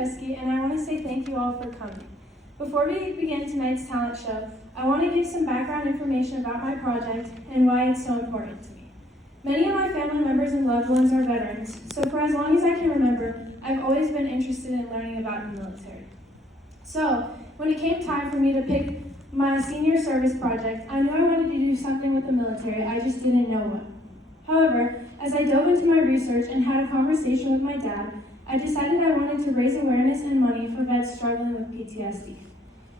And I want to say thank you all for coming. Before we begin tonight's talent show, I want to give some background information about my project and why it's so important to me. Many of my family members and loved ones are veterans, so for as long as I can remember, I've always been interested in learning about the military. So, when it came time for me to pick my senior service project, I knew I wanted to do something with the military, I just didn't know what. However, as I dove into my research and had a conversation with my dad, I decided I wanted to raise awareness and money for vets struggling with PTSD.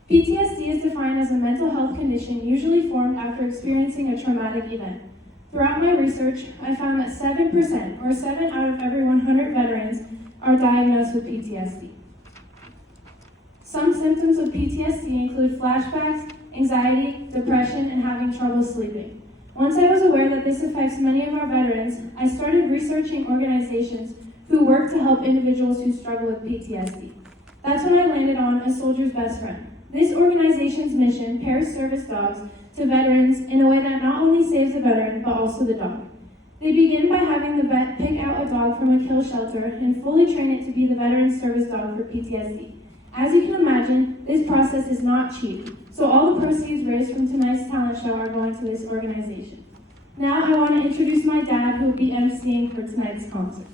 PTSD is defined as a mental health condition usually formed after experiencing a traumatic event. Throughout my research, I found that 7%, or 7 out of every 100 veterans, are diagnosed with PTSD. Some symptoms of PTSD include flashbacks, anxiety, depression, and having trouble sleeping. Once I was aware that this affects many of our veterans, I started researching organizations who work to help individuals who struggle with PTSD. That's when I landed on A Soldier's Best Friend. This organization's mission pairs service dogs to veterans in a way that not only saves the veteran, but also the dog. They begin by having the vet pick out a dog from a kill shelter and fully train it to be the veteran's service dog for PTSD. As you can imagine, this process is not cheap, so all the proceeds raised from tonight's talent show are going to this organization. Now I want to introduce my dad, who will be emceeing for tonight's concert.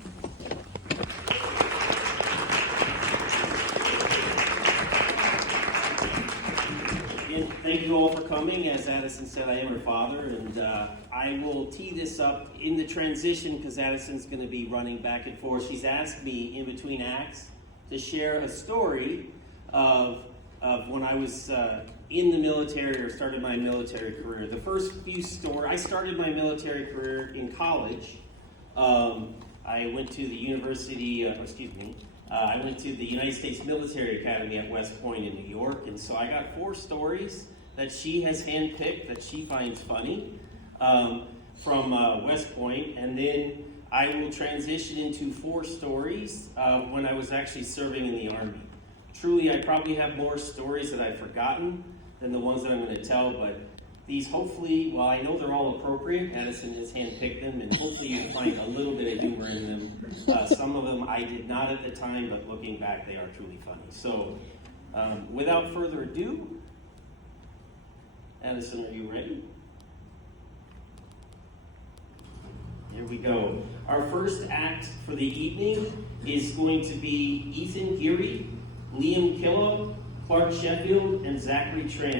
Thank you all for coming. As Addison said, I am her father, and I will tee this up in the transition because Addison's going to be running back and forth. She's asked me in between acts to share a story of when I was in the military or started my military career. The first few stories, I started my military career in college. I went to the I went to the United States Military Academy at West Point in New York, and so I got 4 stories that she has handpicked that she finds funny from West Point, and then I will transition into 4 stories when I was actually serving in the Army. Truly, I probably have more stories that I've forgotten than the ones that I'm going to tell, but these hopefully, while I know they're all appropriate, Addison has handpicked them, and hopefully you find a little bit of humor in them. Some of them I did not at the time, but looking back, they are truly funny. So, without further ado, Addison, are you ready? Here we go. Our first act for the evening is going to be Ethan Geary, Liam Killow, Clark Sheffield, and Zachary Tran.